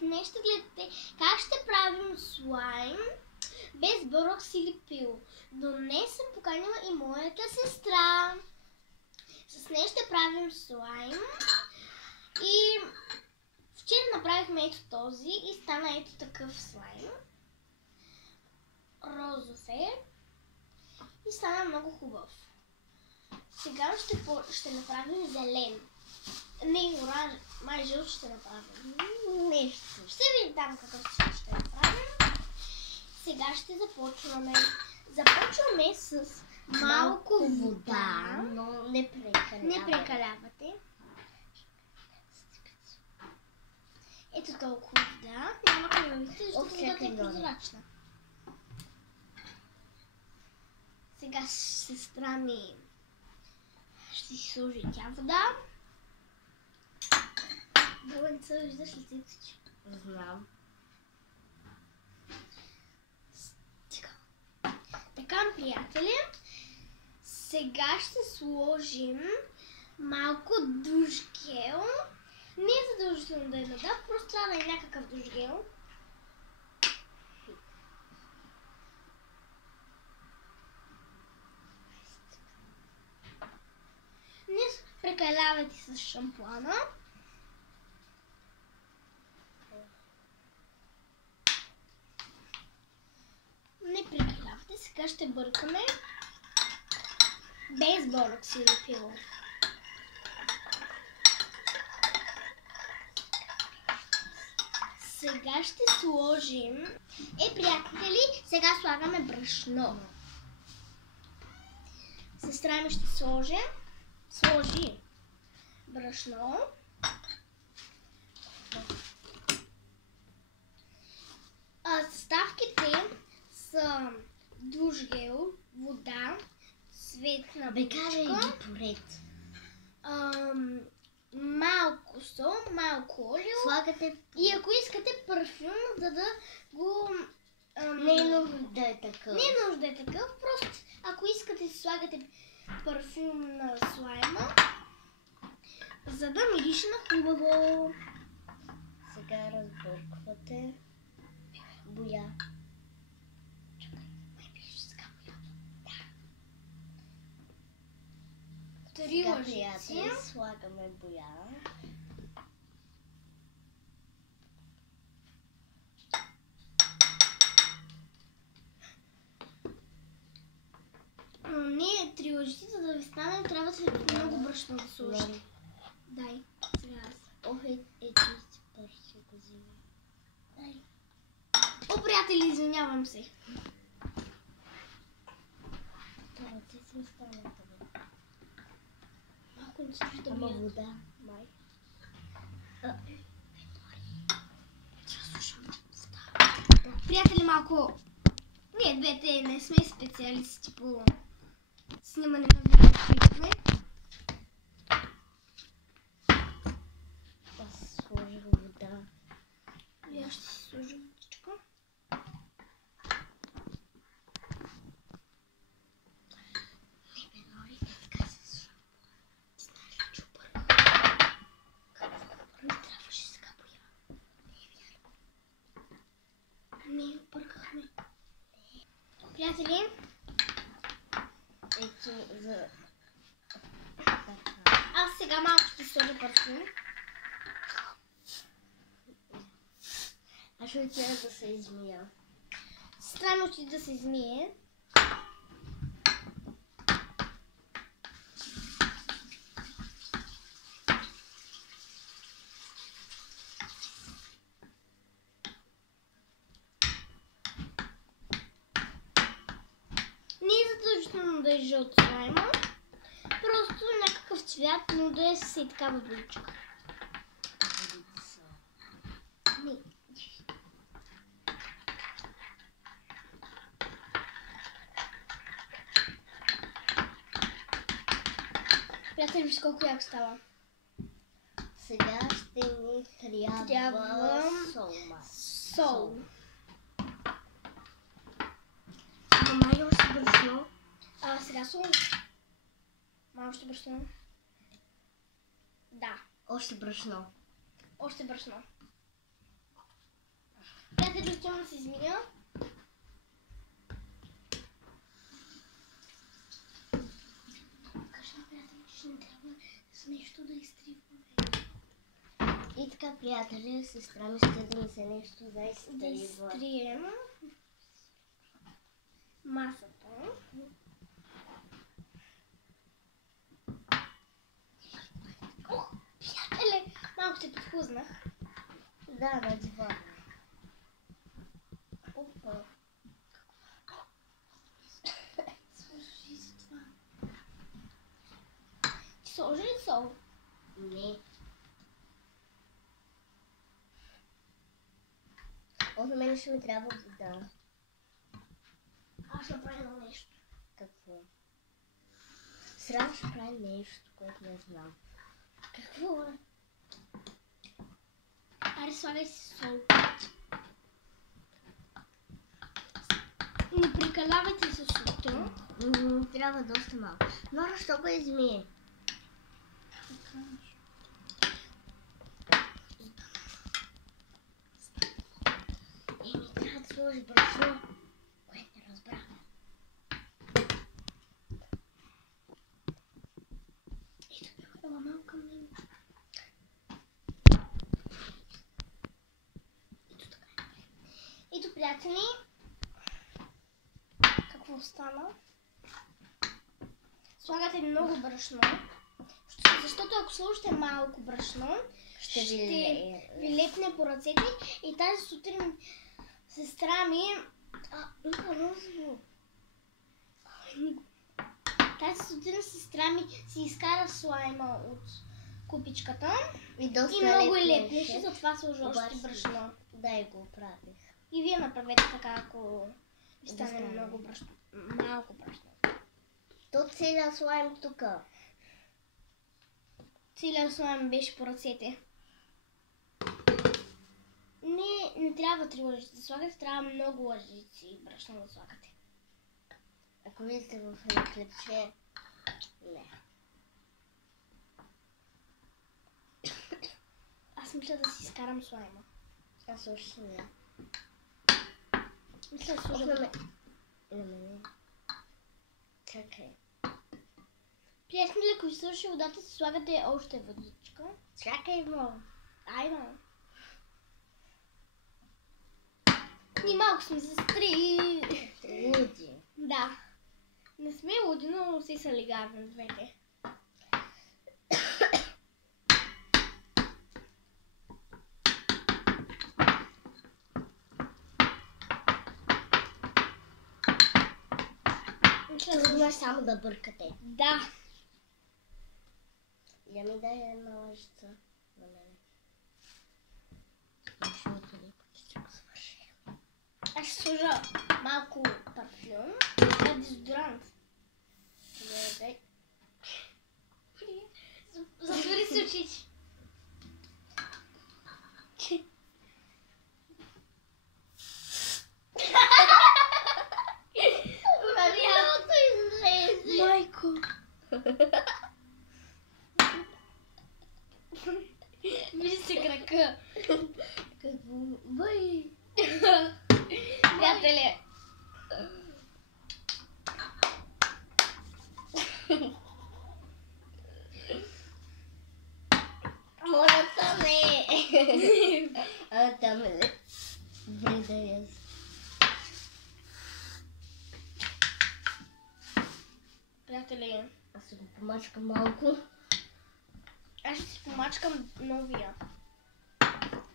днес ще гледате как ще правим слайм без борокс или пил. Но днес съм поканила и моята сестра. С нея ще правим слайм. И вчера направихме ето този и стана ето такъв слайм. Розов е и стана много хубав. Сега ще направим зелен. Не, оранж, май жълт ще направим. Нещо. Ще ви дам какъв ще направим. Сега ще започваме. Започваме с малко вода. Но не прекалявате. Не прекалявате. Ето толкова вода. Няма да ме видите, защото водата е прозрачна. Сега сестра ми ще си сложи тя вода. Много не се виждаш лицето си. Знам. Така, приятели, сега ще сложим малко душгел. Не е задължително да е вода, просто трябва да е някакъв душгел. Не прекалявайте с шампуана. Не прекалявате. Сега ще бъркаме без борокс или пило. Сега ще сложим... приятели, сега слагаме брашно. Сестра ми ще сложи брашно. Съставките са душгел, вода, цветна бучка, малко сол, малко олио. Слагате... И ако искате парфюм, за да го... Не е нужда да е такъв. Не е нужда да е такъв, просто ако искате си слагате парфюм на слайма, за да мирише на хубаво. Сега разбърквате боя. Чакай, май беше сега боя. Да. 3 лъжици. Слагаме боя. Не, 3 лъжици, за да ви стане, трябва да се много брашно да сложите. Дай, сега аз. Ох, чисти пърси го взима. Дай. О, приятели, извинявам се. Това ти си стана това. Малко не се вижда Ама вода, май. Приятели, малко... Ние двете не сме специалисти по снимане на видеоклипове. Аз сложих вода. И аз ще си сложа водичка. Не бе, Нори, така се шампуан. Ти знаеш ли, че обърках? Не трябваше сега боя. Не е вярно. Не, объркахме. Приятели, Ето за... аз сега малко ще сложа парфюм. Аз ще отида да се измия. Странно отида да се измие. Не е задължително да е жълт слайма. Просто някакъв цвят, но да е с такава буличка. Не. Приятели, виж колко як става. Сега ще ни трябва сол. Сол. Май още брашно. Сега сол. Май още брашно. Да. Още брашно. Още брашно. приятели, отивам да се измия. Кажа, приятели, че не трябва с нещо да изтриваме. И така, приятели, сестра ми ще да ми се нещо да Да изтрива. изтрием масата. Ох, приятели, малко се подхлъзнах. Да, на дивана. Опа. Сложи за това. Ти сложи ли сол? Не. От мен ще ми трябва вода. Аз ще направя едно нещо. Какво? Срам ще прави нещо, което не знам. Какво е? Аре, слагай си сол. Не прекалявайте с солта. Трябва доста малко. Нора, що го измие? Еми, трябва да сложи брашно. Кое не разбрах. Ето, ела малко към него. Ето така. Ето, приятели, какво стана? Слагате много брашно, защото ако сложите малко брашно, Ще ви лепне по ръцете и тази сутрин сестра ми... Има розово. Тази сутрин сестра ми си изкара слайма от купичката И доста и много лепнеше. лепнеше, затова сложи още Обаче- брашно. Да, и го правих. И вие направете така, ако ви стане стане. много брашно. Малко брашно. То целият слайм тука. Целият слайм беше по ръцете. Не трябва 3 лъжици да слагате, трябва много лъжици брашно да слагате. Ако видите в едно клипче, не. Аз мисля да си изкарам слайма. Аз още не. Мисля да Ох, сложа... на мене. Чакай. Приятели, ако ви свърши водата, си слагате още водичка. Чакай, мо. Айде. Ни малко сме сестри. Луди. Да. Не сме луди, но си са легарни двете. Трудно е само да бъркате. Да. Я ми дай една лъжица на мене. Защото ли почти го свърши. Аз ще сложа малко парфюм. Това е дезодорант. Дай. Затвори си очите. Марията излезе. Майко. Вижте се крака. Какво? Бай. Приятели. Мората не. Там е. Добре да я. Приятели, Аз ще го помачкам малко. аз ще си помачкам новия.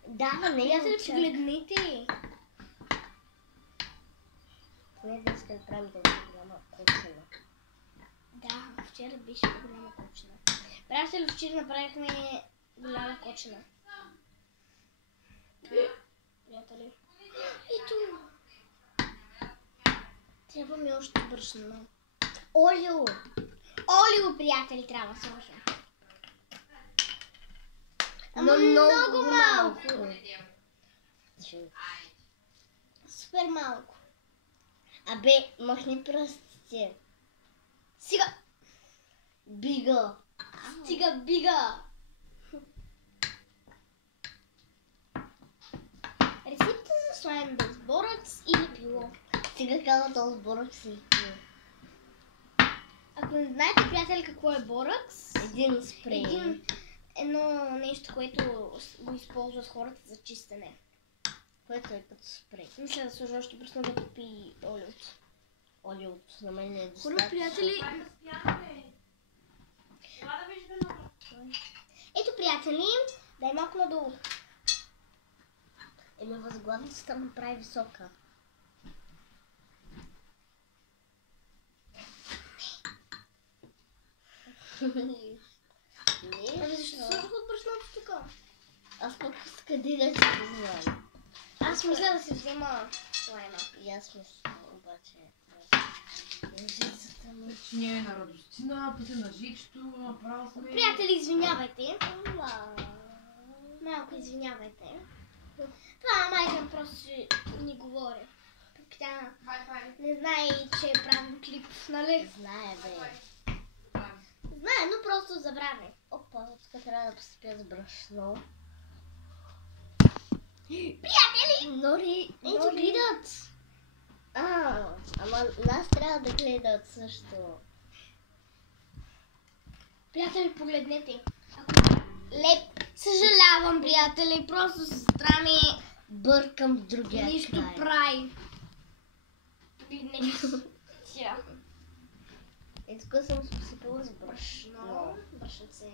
Да, не Приятели, чакай. погледнете. Не да иска да правим да голяма кучина. Да, вчера беше голяма кочина. Приятели, вчера направихме голяма кочина. Приятели. Ето. Трябва ми още брашно. Олио! Олио, приятели, трябва да сложа. Ама Но много малко. Чу. Супер малко. Абе, махни пръстите. Сега. Бига. Стига бига. Рецепта за слайм без борекс или пило. Сега казва този борекс или пило. Ако не знаете, приятели, какво е борекс, Един спрей. едно нещо, което го използват хората за чистене. Което е като спрей. Мисля да сложа още брашно да попи олиото. Олиото на мен е Хора, достатъчно. приятели, ето, приятели, дай малко надолу. Възглавницата ме прави висока. Ами защо сложих от брашното тук? Аз пък с къде да си го знам. Аз мисля да се взема слайма. И аз мисля, обаче... Лъжицата ми... Не е на радостина, пътя на Жичето, направо сме... Приятели, извинявайте. Малко извинявайте. Това майка ми просто ни говори. Тя не знае, че правим клип, нали? Знае, бе. Знае, но просто забравя. Опа, тук трябва да посипя с брашно. Приятели! Нори, Ето гледат! Ама нас трябва да гледат също. Приятели, погледнете. Леп, съжалявам, приятели, просто сестра ми Бъркам в другия нищо край. прави. Погледнете. Тя. И тук съм посипала с брашно. Брашнице.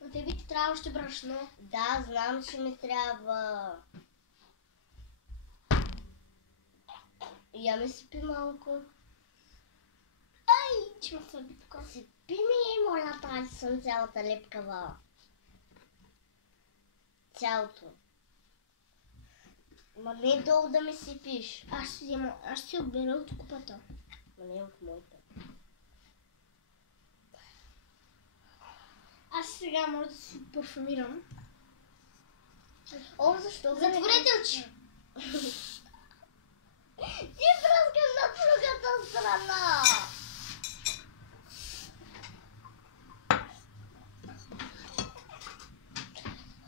Но те би ти трябва още брашно. Да, знам, че ми трябва. Я ми сипи малко. Ай, че ме съби тук. Сипи ми, моля, тази съм цялата лепкава. Цялото. Ма не е долу да ми сипиш. Аз ще отбера от купата. Ма не е от моята. Аз сега може да си парфумирам. О, защо? Затворете очи. Ти пръскаш на другата страна!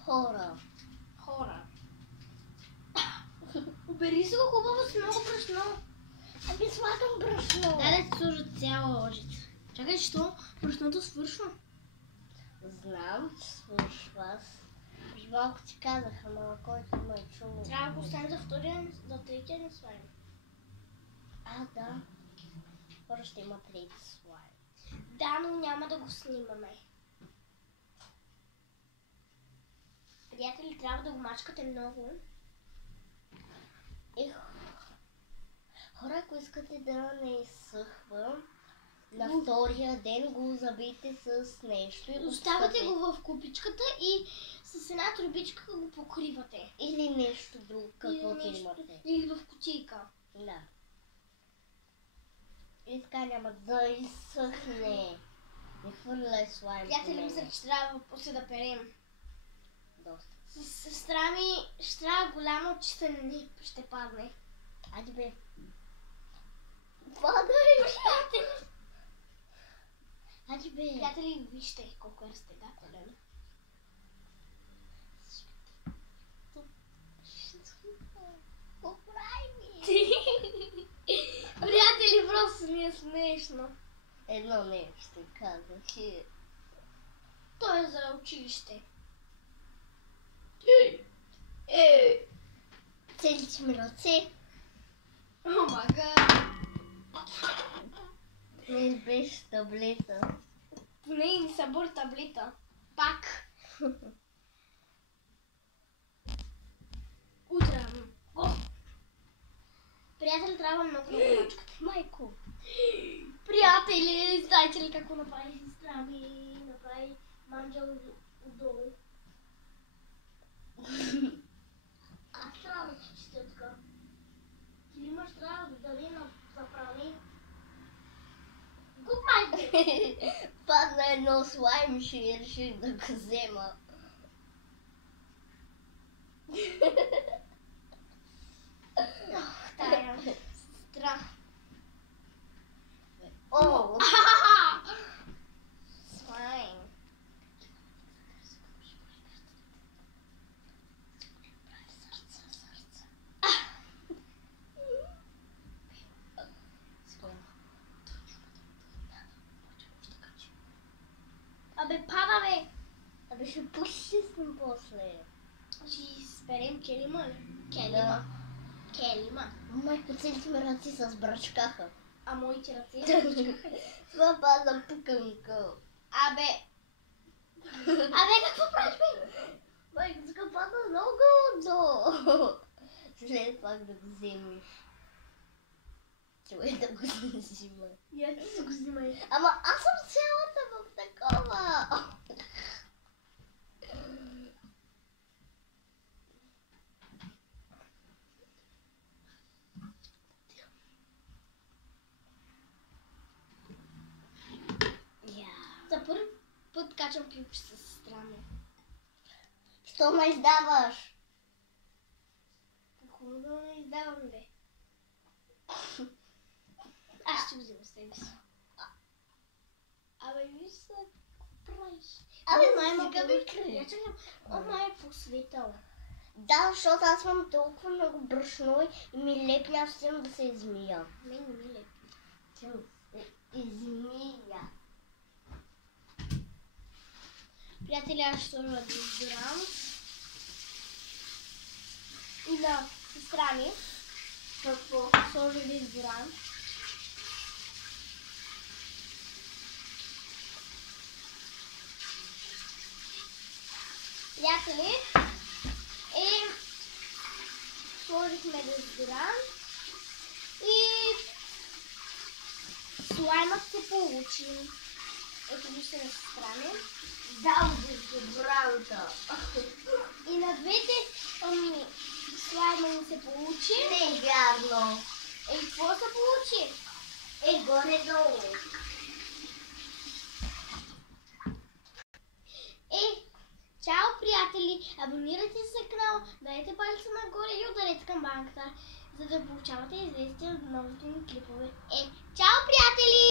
Хора. Обери се го хубаво с много брашно. Ами слагам брашно. Дай да ти сложа цяла лъжица. Чакай, що брашното свършва. Знам, че свършва. Преди малко ти казах, ама който ме е чул. Трябва да го оставим за третия ни слайм. Да. Първо ще има трети слайм. Да, но няма да го снимаме. Приятели, трябва да го мачкате много. Хора, ако искате да не изсъхва, на втория ден го забийте с нещо и Оставате го в купичката и с една трубичка го покривате. Или нещо друго, каквото имате. Или в кутийка. Да. И така няма да изсъхне. Не хвърляй слайм. Приятели, мисля, че трябва после да перем. Доста. С сестра ми ще трябва голямо чистене, ще падне. Айде бе. Падай! Приятели! Айде бе. Приятели, вижте колко е разтегателен. Приятели, просто ми е смешно. Едно нещо казах. Той е за училище. Целите ми ръце. О, мага! Не беше таблета. Поне и не събор таблета. Пак. Утре. Приятели, трябва много да мачкате. Майко. Приятели, знаете ли какво направи сестра ми? Направи манджа отдолу. Аз трябва да си чистя така. Ти имаш трябва да дали направи. Губмайте! Падна едно слайм и реших да го взема. Тая сестра. О! Слайм. Абе, пада, бе! Абе, ще почистим после. Ще изперем келима ли? Да. Келима. Майко, целите ми ръци се сбръчкаха. А моите ръце? Това пада пуканка. Абе, какво правиш, бе? Майко, тук пада много долу. След пак да го вземеш. Чувай да го взима. Я ти се го взимай. Ама аз съм цялата в такова. За първи път качвам клипче с сестра ми. Що ме издаваш? Хубаво да не издавам, бе. Аз ще го взема с тебе си. Абе, виж се, какво правиш? Абе, майма, сега ми крие. Я чакам, май е посветъл. Да, защото аз имам толкова много брашно и ми лепня, аз искам да се измия. Мен не ми лепи. Измия. Приятели, аз ще сложа дезодорант. И на сестра ми. Какво? Сложа дезодорант. Приятели, сложихме дезодорант и слаймът се получи. Ето вижте на сестра ми. Да, дезодоранта. И на двете слайма ни се получи. Не е вярно. Какво се получи? Горе-долу. Чао, приятели! Абонирайте се за канала, дайте палеца нагоре и ударете камбанката, за да получавате известия от новите ни клипове. Чао, приятели!